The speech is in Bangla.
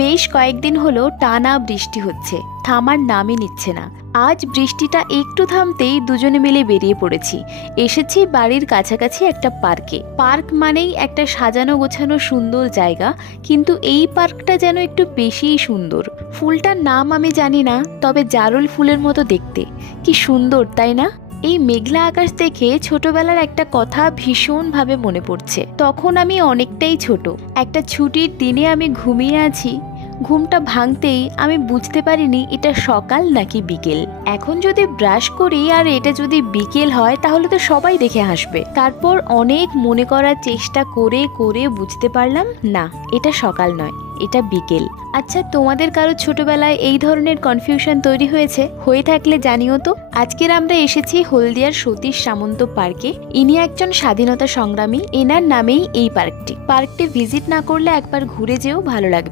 বেশ কয়েকদিন হলো টানা বৃষ্টি হচ্ছে, থামার নামই নিচ্ছে না। আজ বৃষ্টিটা একটু থামতেই দুজনে মিলে বেরিয়ে পড়েছি। এসেছি বাড়ির কাছাকাছি একটা পার্কে। পার্ক মানেই একটা সাজানো গোছানো সুন্দর জায়গা, কিন্তু এই পার্কটা যেন একটু বেশিই সুন্দর। ফুলটার নাম আমি জানি না, তবে জারুল ফুলের মতো দেখতে। কি সুন্দর তাই না? এই মেঘলা আকাশ দেখে ছোটবেলার একটা কথা ভীষণভাবে মনে পড়ছে। তখন আমি অনেকটাই ছোট, একটা ছুটির দিনে আমি ঘুমিয়ে আছি। ঘুমটা ভাঙতেই আমি বুঝতে পারিনি এটা সকাল নাকি বিকেল। এখন যদি ব্রাশ করি আর এটা যদি বিকেল হয় তাহলে তো সবাই দেখে হাসবে। তারপর অনেক মনে করার চেষ্টা করে করে বুঝতে পারলাম না, এটা সকাল নয়, এটা বিকেল। আচ্ছা, তোমাদের কারো ছোটবেলায় এই ধরনের কনফিউশন তৈরি হয়ে থাকলে জানিও তো। আজকের আমরা এসেছি হলদিয়ার সতীশ সামন্ত পার্কে। ইনি একজন স্বাধীনতা সংগ্রামী, এনার নামেই এই পার্কটি ভিজিট না করলে একবার ঘুরে যেও, ভালো লাগবে।